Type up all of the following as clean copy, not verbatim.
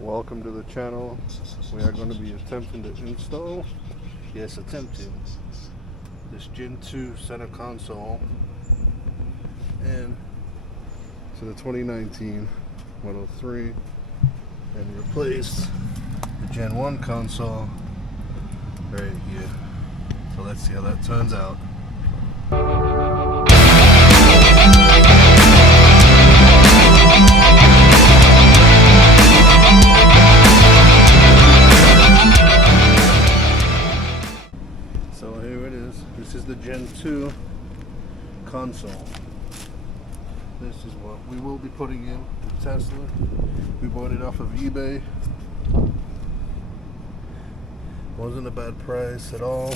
Welcome to the channel. We are going to be attempting to install, attempting this Gen 2 center console and to the 2019 Model 3 and replace the Gen 1 console right here. So let's see how that turns out. So here it is. This is the Gen 2 console. This is what we will be putting in with Tesla. We bought it off of eBay. Wasn't a bad price at all.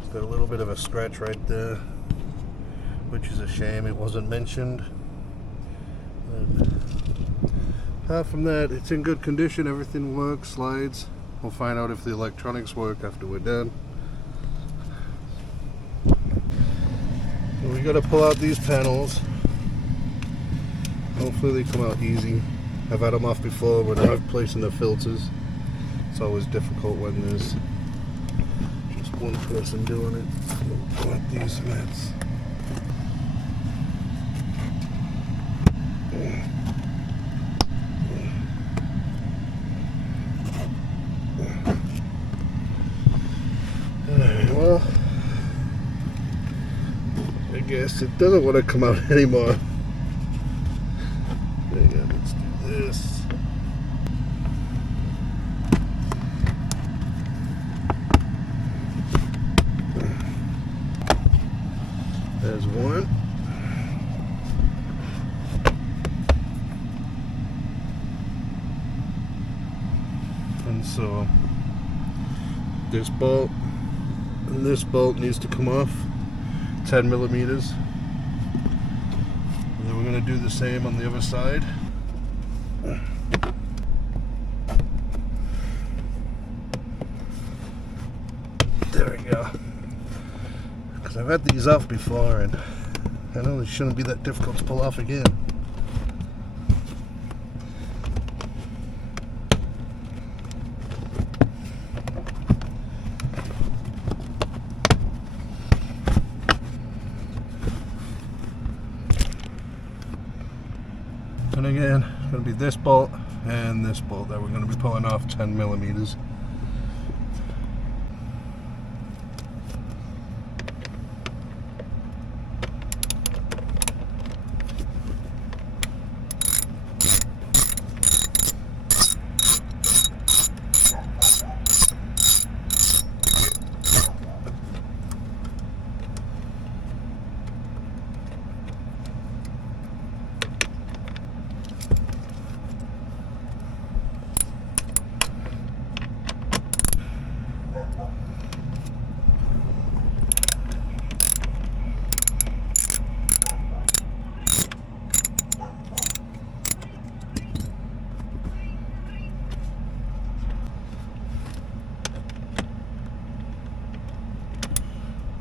It's got a little bit of a scratch right there, which is a shame. It wasn't mentioned. And apart from that, it's in good condition. Everything works, slides. We'll find out if the electronics work after we're done. So we gotta pull out these panels. Hopefully they come out easy. I've had them off before when I'm placing the filters. It's always difficult when there's just one person doing it. We'll pull out these mats. Well, I guess it doesn't want to come out anymore. There you go, let's do this. There's one. And so this bolt and this bolt needs to come off 10 millimeters. And then we're going to do the same on the other side. There we go. Because I've had these off before and I know they shouldn't be that difficult to pull off again. And again, it's going to be this bolt and this bolt that we're going to be pulling off 10 millimeters.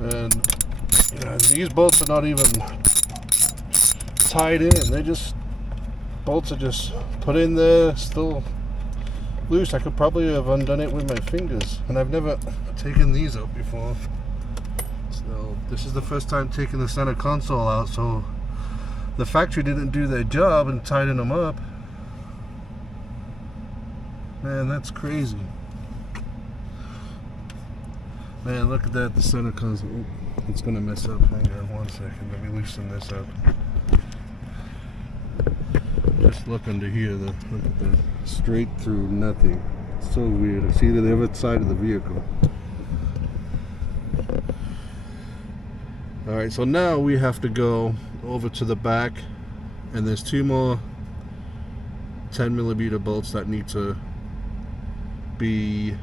And these bolts are not even tied in. They just, bolts are just put in there, still loose. I could probably have undone it with my fingers. And I've never taken these out before. So this is the first time taking the center console out. So the factory didn't do their job in tightening them up. Man, that's crazy. Man, look at that, the center console. Ooh, it's gonna mess up. Hang on 1 second, let me loosen this up. Just look under here, look at that. Straight through, nothing. It's so weird. It's either the other side of the vehicle. Alright, so now we have to go over to the back, and there's two more 10 millimeter bolts that need to be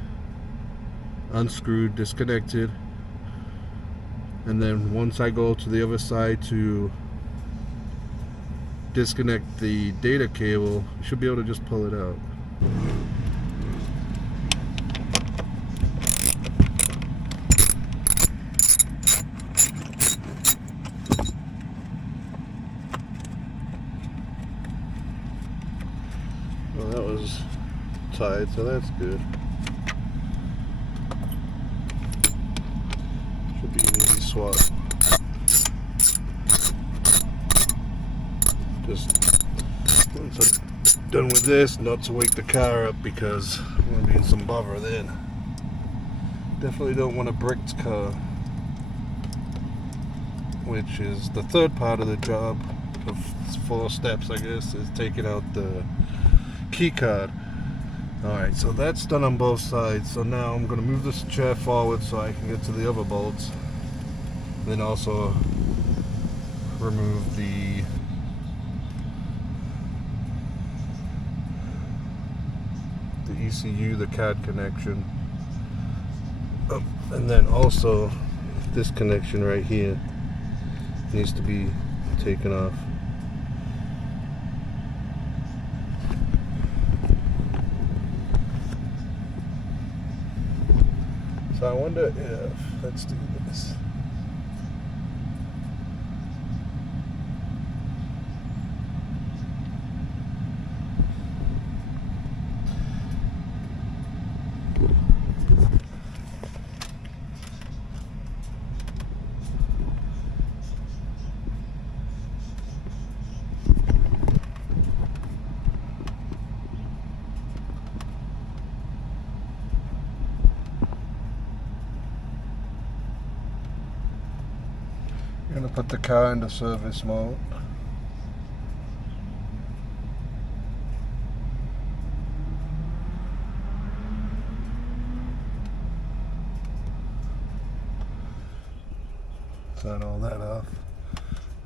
unscrewed, disconnected, and then once I go to the other side to disconnect the data cable, you should be able to just pull it out. Well, that was tied, so that's good. Should be an easy swap. Just once I'm done with this, not to wake the car up because I'm going to be in some bother then. Definitely don't want a bricked car, which is the third part of the job of 4 steps, I guess, is taking out the key card. Alright, so that's done on both sides. So now I'm going to move this chair forward so I can get to the other bolts. Then also remove the ECU, the CAD connection. And then also this connection right here needs to be taken off. So I wonder if, let's do this. I'm going to put the car into service mode. Turn all that off.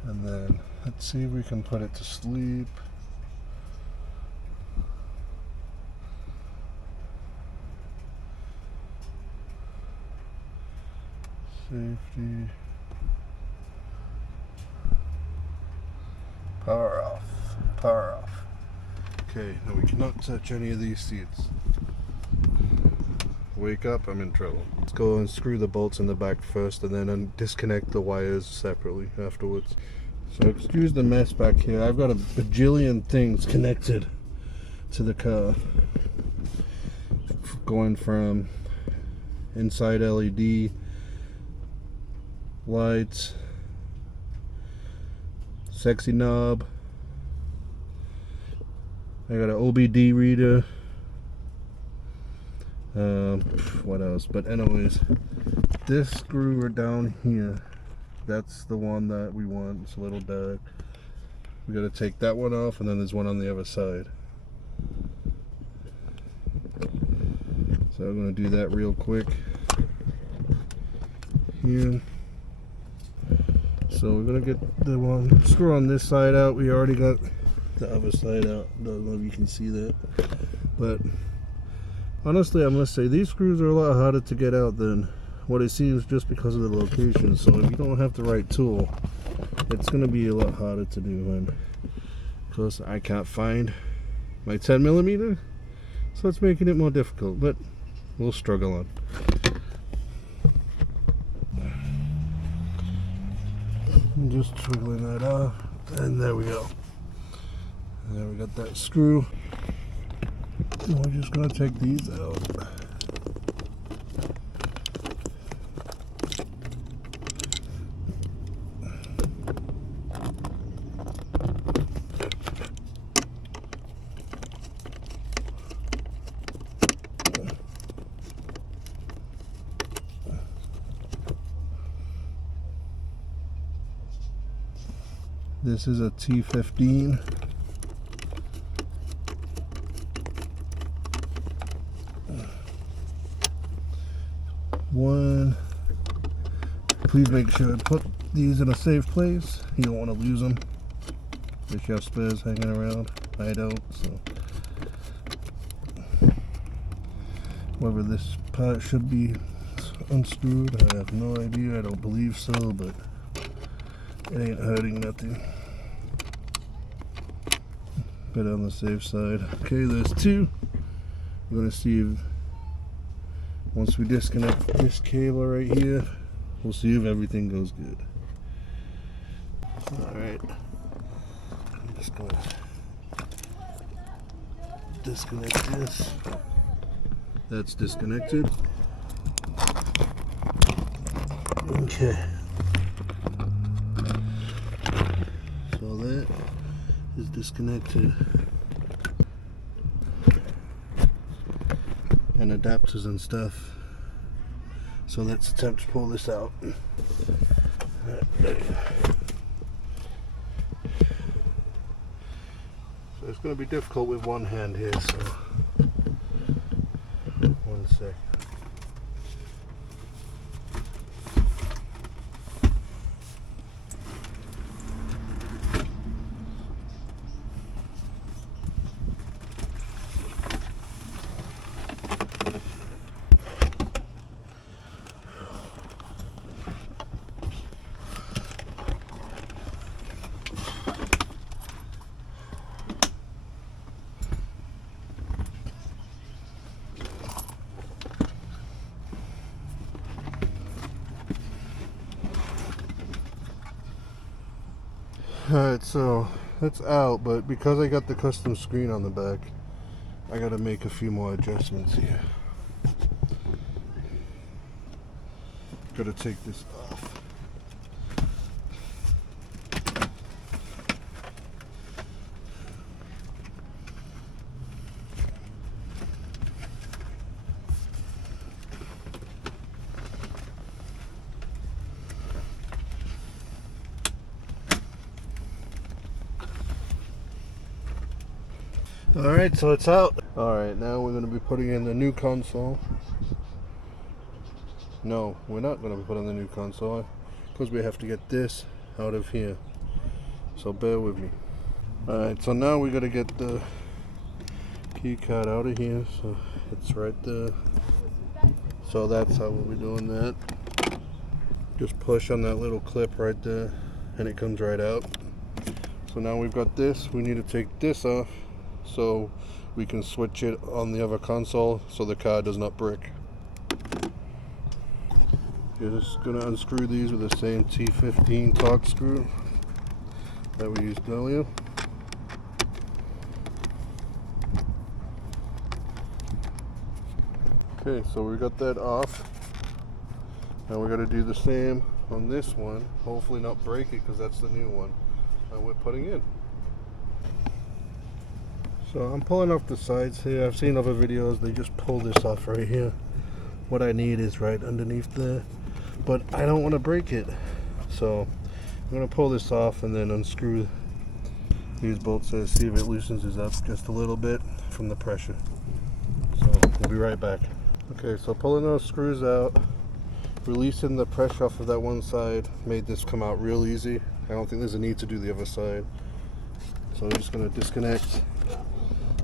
And then let's see if we can put it to sleep. Safety. Power off. Power off. Okay, now we cannot touch any of these seats. Wake up, I'm in trouble. Let's go and screw the bolts in the back first and then disconnect the wires separately afterwards. So excuse the mess back here. I've got a bajillion things connected to the car. Going from inside LED lights, sexy knob, I got an OBD reader, what else, but anyways, this screw down here, that's the one that we want. It's a little dark. We got to take that one off, and then there's one on the other side. So I'm going to do that real quick here. So we're going to get the one screw on this side out. We already got the other side out. Don't know if you can see that, but honestly, I must say these screws are a lot harder to get out than what it seems, just because of the location. So if you don't have the right tool, it's going to be a lot harder to do. And because I can't find my 10mm, so it's making it more difficult, but we'll struggle on. I'm just twiggling that off, and there we go. And there we got that screw. And we're just going to take these out. This is a T15. Please make sure to put these in a safe place. You don't want to lose them if you have spares hanging around. I don't, so whether this part should be unscrewed, I have no idea. I don't believe so, but it ain't hurting nothing. Bit on the safe side. Okay, there's two. I'm gonna see if once we disconnect this cable right here, we'll see if everything goes good. Alright. I'm just gonna disconnect this. That's disconnected. Okay. So that is disconnected. And adapters and stuff. So let's attempt to pull this out. So it's going to be difficult with one hand here, so 1 sec. Alright, so that's out, but because I got the custom screen on the back, I gotta make a few more adjustments here. Gotta take this off. Alright, so it's out. Alright, now we're going to be putting in the new console. No, we're not going to be putting the new console because we have to get this out of here. So bear with me. Alright, so now we got to get the key card out of here. So it's right there. So that's how we'll be doing that. Just push on that little clip right there and it comes right out. So now we've got this. We need to take this off so we can switch it on the other console so the car does not brick. You're just going to unscrew these with the same T15 Torx screw that we used earlier. Okay, so we got that off. Now we're going to do the same on this one. Hopefully not break it because that's the new one that we're putting in. So I'm pulling off the sides here. I've seen other videos, they just pull this off right here. What I need is right underneath there, but I don't want to break it. So I'm going to pull this off and then unscrew these bolts to see if it loosens it up just a little bit from the pressure. So we'll be right back. Okay, so pulling those screws out, releasing the pressure off of that one side made this come out real easy. I don't think there's a need to do the other side. So I'm just going to disconnect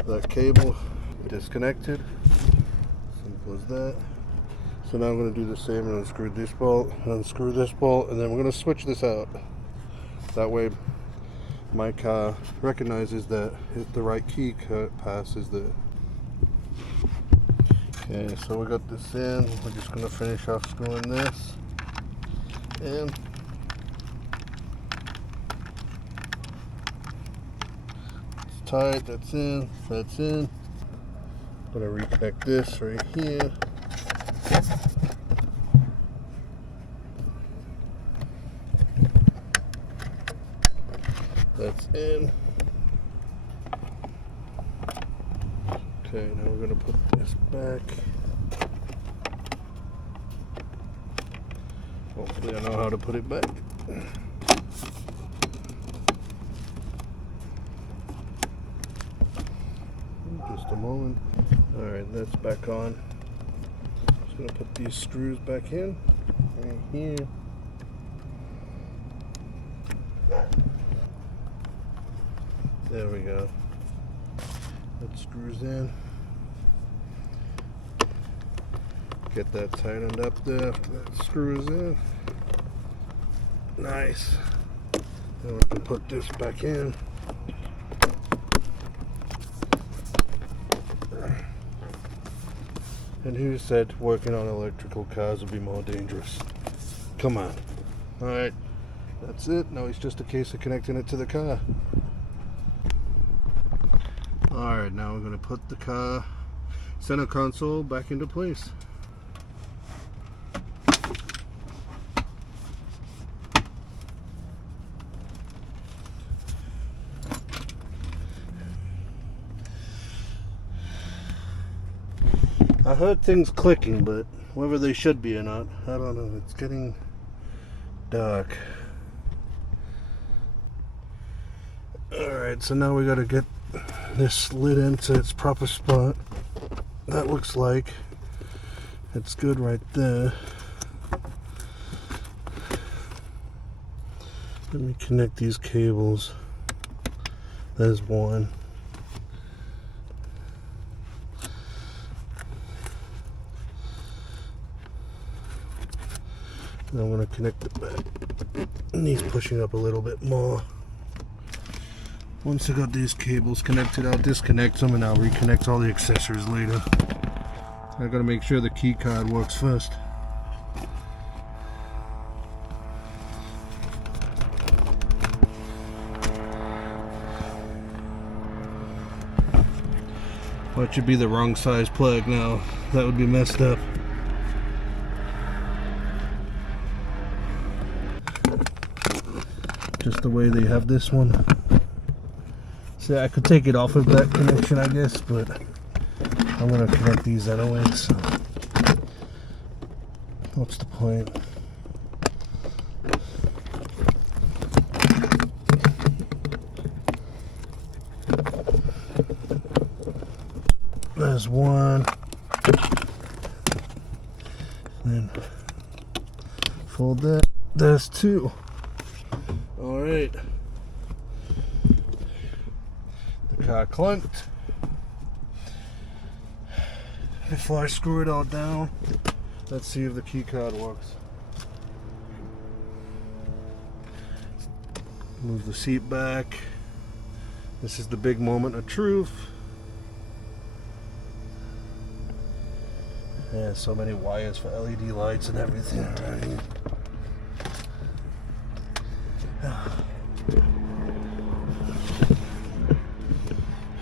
that cable. Disconnected. Simple as that. So now I'm going to do the same and unscrew this bolt, and unscrew this bolt, and then we're going to switch this out. That way my car recognizes that the right key pass is there. Okay, so we got this in. We're just going to finish off screwing this in. It's tight, that's in, that's in. I'm going to reconnect this right here. That's in. Okay, now we're going to put this back. Hopefully I know how to put it back. Just a moment. Alright, that's back on. Just going to put these screws back in. Right here. There we go. That screws in. Get that tightened up there after that screws in. Nice. Then we can put this back in. And who said working on electrical cars would be more dangerous? Come on. Alright, that's it. Now it's just a case of connecting it to the car. Alright. Alright, now we're going to put the car center console back into place. I heard things clicking, but whether they should be or not, I don't know. It's getting dark. Alright, so now we gotta get this slid into its proper spot. That looks like it's good right there. Let me connect these cables. There's one. And I'm going to connect it back. And he's pushing up a little bit more. Once I got these cables connected, I'll disconnect them and I'll reconnect all the accessories later. I got to make sure the key card works first. Well, it should be the wrong size plug now. That would be messed up. Just the way they have this one. See, I could take it off of that connection, I guess, but I'm gonna connect these anyway, so what's the point? There's one. Then fold that. There's two. Alright. The car clunked. Before I screw it all down, let's see if the key card works. Move the seat back. This is the big moment of truth. Yeah, so many wires for LED lights and everything.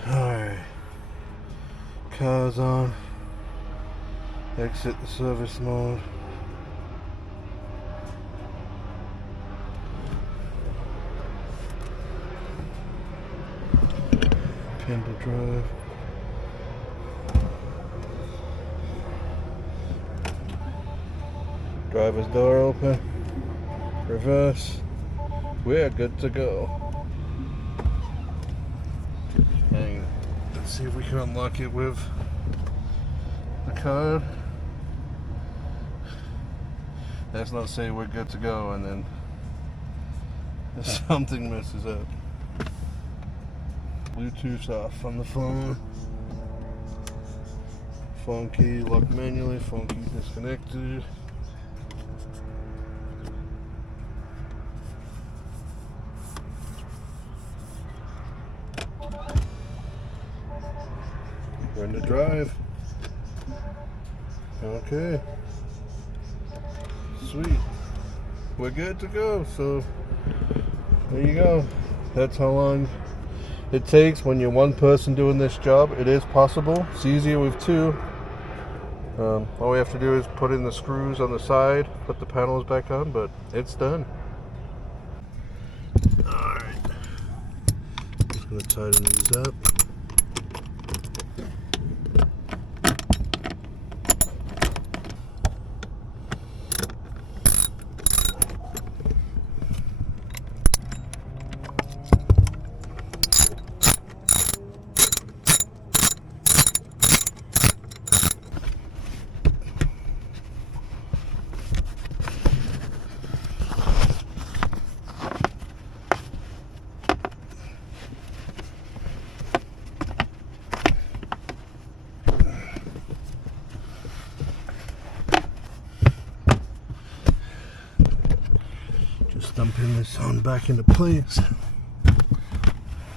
Alright. Car's on. Exit the service mode. Pin to drive. Driver's door open. Reverse. We're good to go. And let's see if we can unlock it with the card. Let's not say we're good to go and then something messes up. Bluetooth's off on the phone. Phone key locked manually. Phone key disconnected. We're in the drive. Okay. Sweet. We're good to go. So there you go. That's how long it takes when you're one person doing this job. It is possible. It's easier with two. All we have to do is put in the screws on the side, put the panels back on, but it's done. Alright. Just gonna tighten these up. Dumping this on back into place.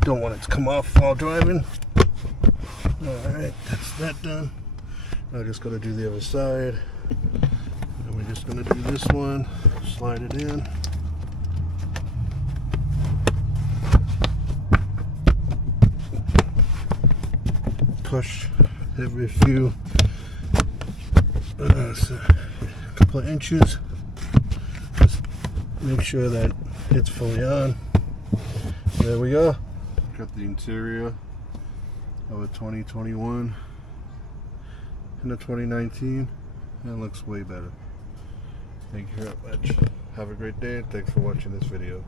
Don't want it to come off while driving. Alright, that's that done. Now I just gotta do the other side. And we're just gonna do this one, slide it in. push every few couple of inches. Just make sure that it's fully on. There we go. Got the interior of a 2021 and a 2019. It looks way better. Thank you very much. Have a great day, and thanks for watching this video.